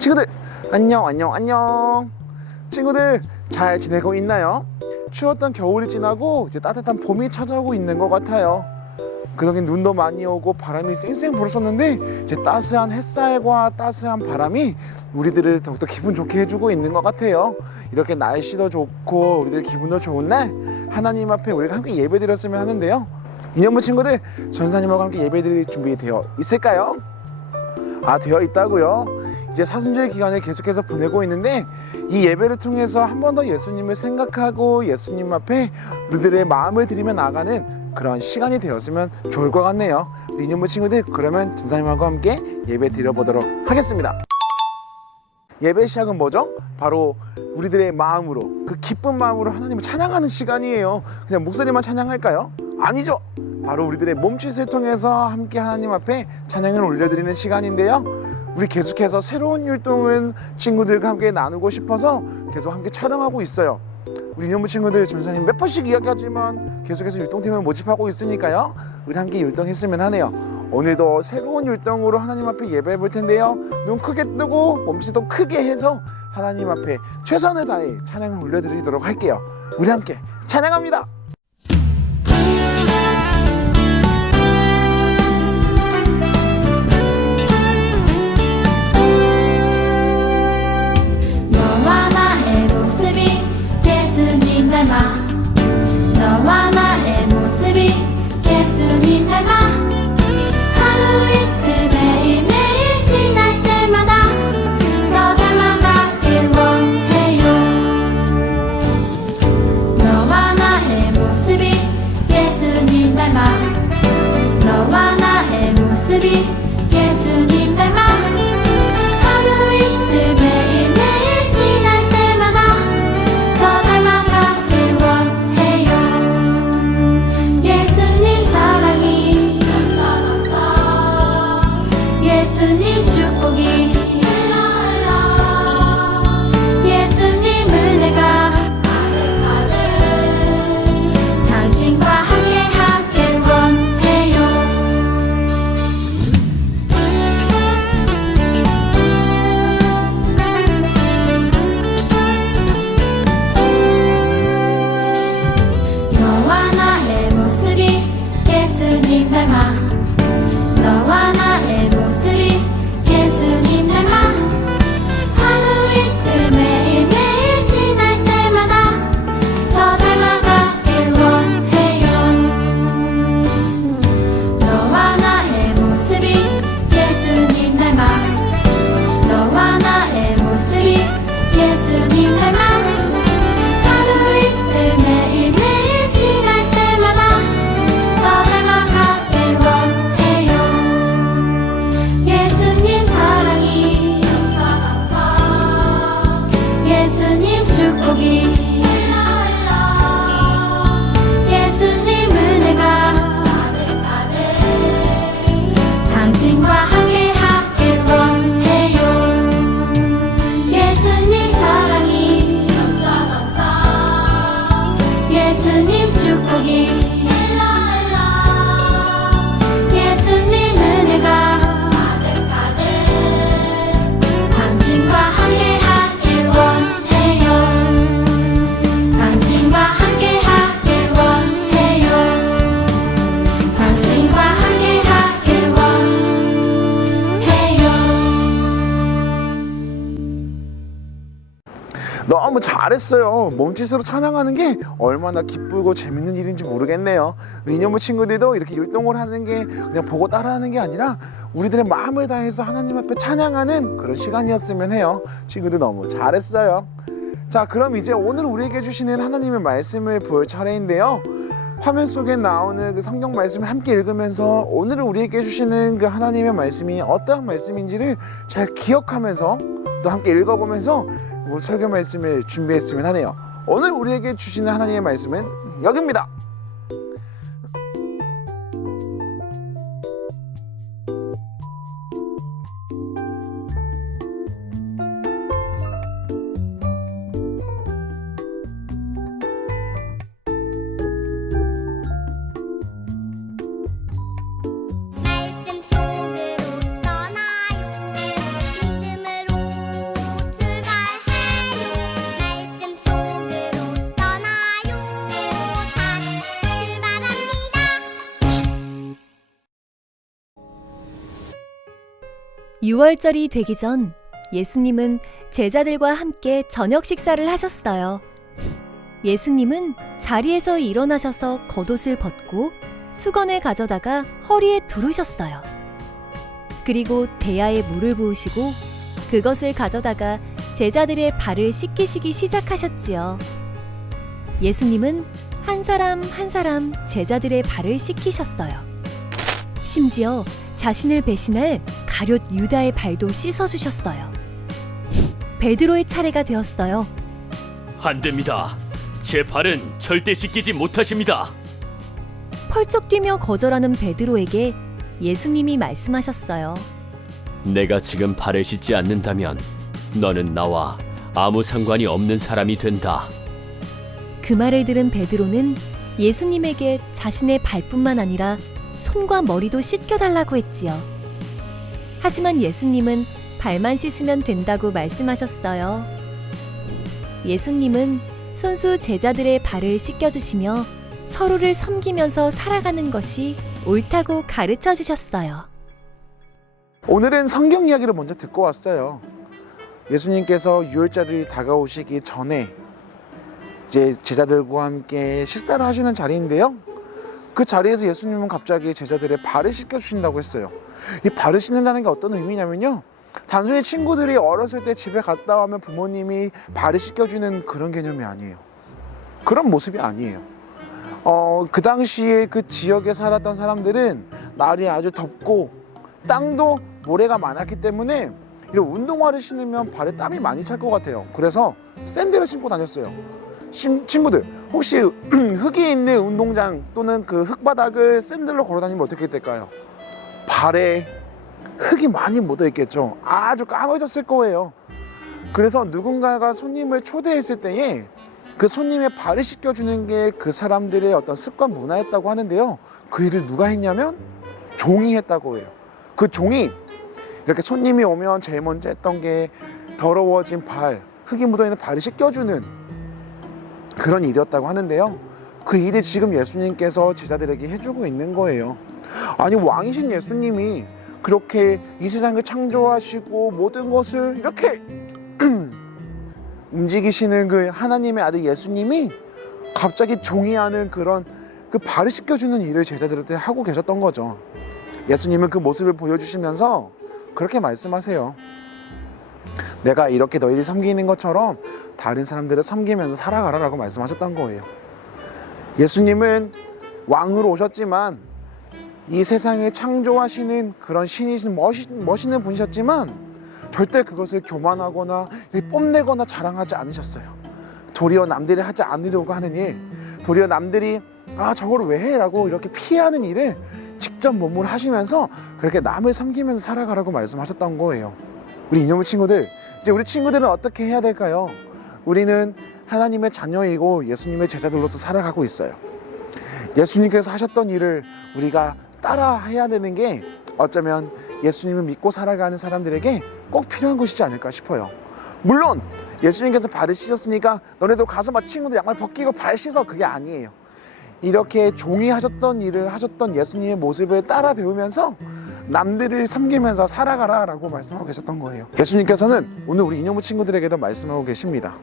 친구들 안녕. 친구들 잘 지내고 있나요? 추웠던 겨울이 지나고 이제 따뜻한 봄이 찾아오고 있는 것 같아요. 그동안 눈도 많이 오고 바람이 쌩쌩 불었었는데 이제 따스한 햇살과 따스한 바람이 우리들을 더욱더 기분 좋게 해주고 있는 것 같아요. 이렇게 날씨도 좋고 우리들 기분도 좋은 날 하나님 앞에 우리가 함께 예배드렸으면 하는데요. 이년부 친구들 전사님하고 함께 예배드릴 준비 되어 있을까요? 되어 있다고요? 이제 사순절 기간에 계속해서 보내고 있는데 이 예배를 통해서 한 번 더 예수님을 생각하고 예수님 앞에 우리들의 마음을 드리며 나가는 그런 시간이 되었으면 좋을 것 같네요. 우리 이년부 친구들 그러면 전사님하고 함께 예배 드려보도록 하겠습니다. 예배 시작은 뭐죠? 바로 우리들의 마음으로, 그 기쁜 마음으로 하나님을 찬양하는 시간이에요. 그냥 목소리만 찬양할까요? 아니죠. 바로 우리들의 몸짓을 통해서 함께 하나님 앞에 찬양을 올려드리는 시간인데요. 우리 계속해서 새로운 율동을 친구들과 함께 나누고 싶어서 계속 함께 촬영하고 있어요. 우리 이년부 친구들 전사님 몇 번씩 이야기하지만 계속해서 율동팀을 모집하고 있으니까요. 우리 함께 율동했으면 하네요. 오늘도 새로운 율동으로 하나님 앞에 예배해 볼 텐데요. 눈 크게 뜨고 몸짓도 크게 해서 하나님 앞에 최선을 다해 찬양을 올려드리도록 할게요. 우리 함께 찬양합니다. 너와 나의 모습이 예수님 닮아 하루 이틀 매일매일 지날 때마다 더 닮아가길 원해요. 너와 나의 모습이 예수님 닮아 너와 나의 모습이 예수님 닮아 하루 이틀 매일매일 지날 때마다 더 닮아가길 원해요. 예수님 사랑이 예수님 축복이 예수님 은혜가 당신과 함께 하길 원해요. 너와 나의 모습이 예수님 닮아 너와 나의 모습이 예수님 닮아 하루 이틀 매일매일 지날 때마다 더 닮아가길 원해요. 너와 나의 모습이 예수님 닮아 너와 나의 모습이 예수님 닮아 하루 이틀 매일매일 지날 때마다 더 닮아가길 원해요. 예수님 사랑이 예수님 축복이 예수님 은혜가 당신과 함께 하길 원해요. 예수님 사랑이 예수님 축복이 예수님 은혜가 당신과 함께 하길 원해요. 당신과 함께 하길 원해요. 당신과 함께 하길 원해요. 너무 잘했어요. 몸짓으로 찬양하는 게 얼마나 기쁘고 재밌는 일인지 모르겠네요. 이년부 친구들도 이렇게 율동을 하는 게 그냥 보고 따라하는 게 아니라 우리들의 마음을 다해서 하나님 앞에 찬양하는 그런 시간이었으면 해요. 친구들 너무 잘했어요. 자, 그럼 이제 오늘 우리에게 주시는 하나님의 말씀을 볼 차례인데요. 화면 속에 나오는 그 성경 말씀을 함께 읽으면서 오늘 우리에게 주시는 그 하나님의 말씀이 어떠한 말씀인지를 잘 기억하면서 또 함께 읽어보면서 오늘 설교 말씀을 준비했으면 하네요. 오늘 우리에게 주시는 하나님의 말씀은 여기입니다. 말씀 속으로 떠나요. 믿음으로 유월절이 되기 전 예수님은 제자들과 함께 저녁 식사를 하셨어요. 예수님은 자리에서 일어나셔서 겉옷을 벗고 수건을 가져다가 허리에 두르셨어요. 그리고 대야에 물을 부으시고 그것을 가져다가 제자들의 발을 씻기시기 시작하셨지요. 예수님은 한 사람 한 사람 제자들의 발을 씻기셨어요. 심지어 자신을 배신할 가룟 유다의 발도 씻어주셨어요. 베드로의 차례가 되었어요. 안 됩니다. 제 발은 절대 씻기지 못하십니다. 펄쩍 뛰며 거절하는 베드로에게 예수님이 말씀하셨어요. 내가 지금 발을 씻지 않는다면 너는 나와 아무 상관이 없는 사람이 된다. 그 말을 들은 베드로는 예수님에게 자신의 발뿐만 아니라 손과 머리도 씻겨달라고 했지요. 하지만 예수님은 발만 씻으면 된다고 말씀하셨어요. 예수님은 손수 제자들의 발을 씻겨주시며 서로를 섬기면서 살아가는 것이 옳다고 가르쳐 주셨어요. 오늘은 성경 이야기를 먼저 듣고 왔어요. 예수님께서 유월절이 다가오시기 전에 이제 제자들과 함께 식사를 하시는 자리인데요. 그 자리에서 예수님은 갑자기 제자들의 발을 씻겨주신다고 했어요. 이 발을 씻는다는 게 어떤 의미냐면요, 단순히 친구들이 어렸을 때 집에 갔다 오면 부모님이 발을 씻겨주는 그런 개념이 아니에요. 그런 모습이 아니에요. 그 당시에 그 지역에 살았던 사람들은 날이 아주 덥고 땅도 모래가 많았기 때문에 이런 운동화를 신으면 발에 땀이 많이 찰 것 같아요. 그래서 샌들을 신고 다녔어요. 친구들, 혹시 흙이 있는 운동장 또는 그 흙바닥을 샌들로 걸어 다니면 어떻게 될까요? 발에 흙이 많이 묻어 있겠죠. 아주 까매졌을 거예요. 그래서 누군가가 손님을 초대했을 때에 그 손님의 발을 씻겨주는 게 그 사람들의 어떤 습관 문화였다고 하는데요. 그 일을 누가 했냐면 종이 했다고 해요. 그 종이 이렇게 손님이 오면 제일 먼저 했던 게 더러워진 발, 흙이 묻어있는 발을 씻겨주는 그런 일이었다고 하는데요. 그 일이 지금 예수님께서 제자들에게 해주고 있는 거예요. 아니, 왕이신 예수님이 그렇게 이 세상을 창조하시고 모든 것을 이렇게 움직이시는 그 하나님의 아들 예수님이 갑자기 종이 하는 그런 그 발을 씻겨주는 일을 제자들한테 하고 계셨던 거죠. 예수님은 그 모습을 보여주시면서 그렇게 말씀하세요. 내가 이렇게 너희들이 섬기는 것처럼 다른 사람들을 섬기면서 살아가라라고 말씀하셨던 거예요. 예수님은 왕으로 오셨지만 이 세상을 창조하시는 그런 신이신 멋있는 분이셨지만 절대 그것을 교만하거나 뽐내거나 자랑하지 않으셨어요. 도리어 남들이 하지 않으려고 하는 일, 도리어 남들이 저걸 왜 해? 라고 이렇게 피하는 일을 직접 몸으로 하시면서 그렇게 남을 섬기면서 살아가라고 말씀하셨던 거예요. 우리 이놈의 친구들, 이제 우리 친구들은 어떻게 해야 될까요? 우리는 하나님의 자녀이고 예수님의 제자들로서 살아가고 있어요. 예수님께서 하셨던 일을 우리가 따라 해야 되는 게 어쩌면 예수님을 믿고 살아가는 사람들에게 꼭 필요한 것이지 않을까 싶어요. 물론 예수님께서 발을 씻었으니까 너네도 가서 막 친구들 양말 벗기고 발 씻어, 그게 아니에요. 이렇게 종이 하셨던 일을 하셨던 예수님의 모습을 따라 배우면서 남들을 섬기면서 살아가라 라고 말씀하고 계셨던 거예요. 예수님께서는 오늘 우리 이놈의 친구들에게도 말씀하고 계십니다.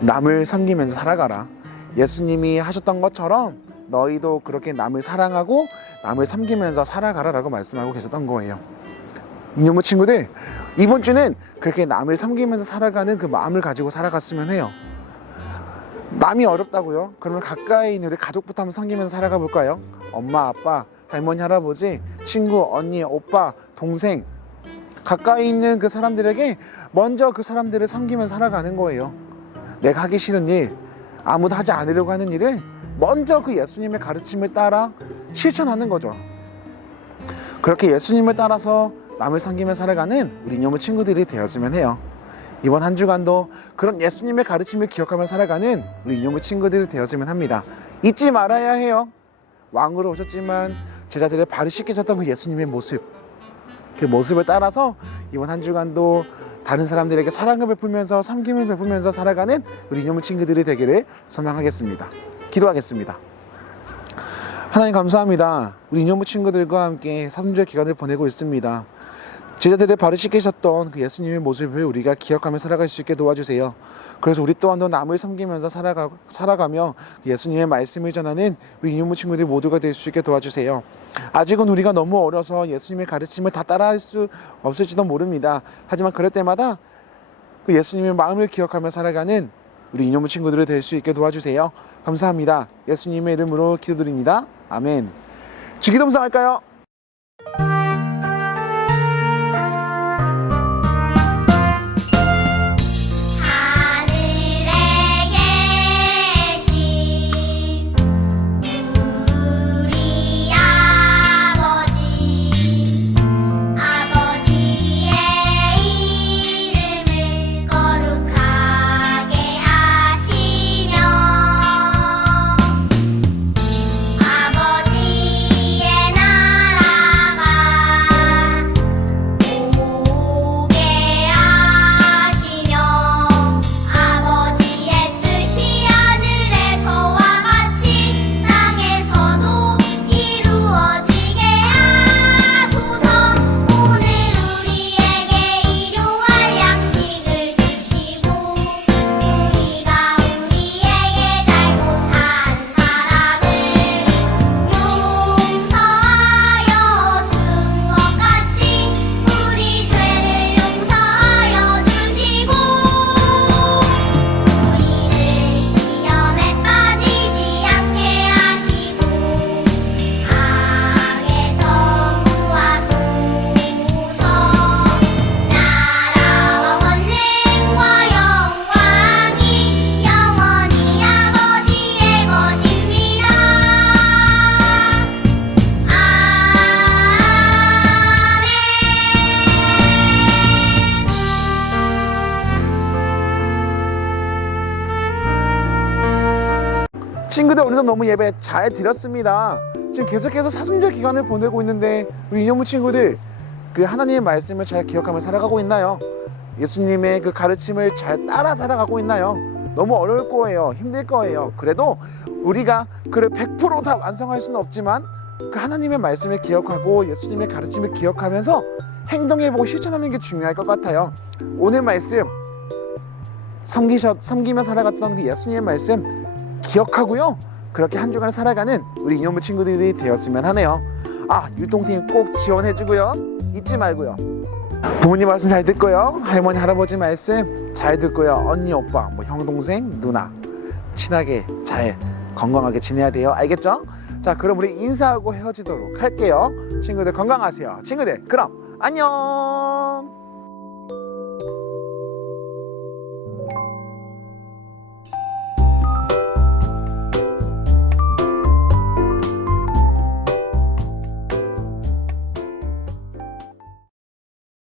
남을 섬기면서 살아가라. 예수님이 하셨던 것처럼 너희도 그렇게 남을 사랑하고 남을 섬기면서 살아가라 라고 말씀하고 계셨던 거예요. 이놈의 친구들, 이번 주는 그렇게 남을 섬기면서 살아가는 그 마음을 가지고 살아갔으면 해요. 남이 어렵다고요? 그러면 가까이 있는 우리 가족부터 한번 섬기면서 살아가 볼까요? 엄마, 아빠, 할머니, 할아버지, 친구, 언니, 오빠, 동생, 가까이 있는 그 사람들에게 먼저 그 사람들을 섬기면서 살아가는 거예요. 내가 하기 싫은 일, 아무도 하지 않으려고 하는 일을 먼저 그 예수님의 가르침을 따라 실천하는 거죠. 그렇게 예수님을 따라서 남을 섬기며 살아가는 우리 이놈의 친구들이 되었으면 해요. 이번 한 주간도 그런 예수님의 가르침을 기억하며 살아가는 우리 이놈의 친구들이 되었으면 합니다. 잊지 말아야 해요. 왕으로 오셨지만 제자들의 발을 씻기셨던 그 예수님의 모습, 그 모습을 따라서 이번 한 주간도 다른 사람들에게 사랑을 베풀면서 섬김을 베풀면서 살아가는 우리 이놈의 친구들이 되기를 소망하겠습니다. 기도하겠습니다. 하나님 감사합니다. 우리 이놈의 친구들과 함께 사순절 기간을 보내고 있습니다. 제자들의 발을 씻기셨던 그 예수님의 모습을 우리가 기억하며 살아갈 수 있게 도와주세요. 그래서 우리 또한도 남을 섬기면서 살아가며 예수님의 말씀을 전하는 우리 인용부 친구들 모두가 될 수 있게 도와주세요. 아직은 우리가 너무 어려서 예수님의 가르침을 다 따라할 수 없을지도 모릅니다. 하지만 그럴 때마다 그 예수님의 마음을 기억하며 살아가는 우리 인용부 친구들이 될 수 있게 도와주세요. 감사합니다. 예수님의 이름으로 기도드립니다. 아멘. 주기도문상 할까요? 하늘에 계신 우리 아버지의 이름을 거룩하게 하시며 아버지의 나라가 오게 하시며 아버지의 뜻이 하늘에서와 같이 땅에서도 이루어지게 하소서. 오늘 우리에게 일용할 양식을 주시고 우리가 우리에게 잘못한 사람을 용서하여 준 것 같이 우리 죄를 용서하여 주시고 우리를 시험에 빠지지 않게 하시고 악에서 구하소서. 나라와 권능과 영광이 영원히 아버지의 것입니다. 친구들 오늘도 너무 예배 잘 드렸습니다. 지금 계속해서 사순절 기간을 보내고 있는데 우리 인용부 친구들 그 하나님의 말씀을 잘 기억하며 살아가고 있나요? 예수님의 그 가르침을 잘 따라 살아가고 있나요? 너무 어려울 거예요. 힘들 거예요. 그래도 우리가 그를 100% 다 완성할 수는 없지만 그 하나님의 말씀을 기억하고 예수님의 가르침을 기억하면서 행동해보고 실천하는 게 중요할 것 같아요. 오늘 말씀 섬기며 살아갔던 그 예수님의 말씀 기억하고요. 그렇게 한 주간을 살아가는 우리 인용부 친구들이 되었으면 하네요. 율동팀 꼭 지원해주고요. 잊지 말고요. 부모님 말씀 잘 듣고요. 할머니 할아버지 말씀 잘 듣고요. 언니 오빠 형 동생 누나 친하게 잘 건강하게 지내야 돼요. 알겠죠? 자, 그럼 우리 인사하고 헤어지도록 할게요. 친구들 건강하세요. 친구들 그럼 안녕.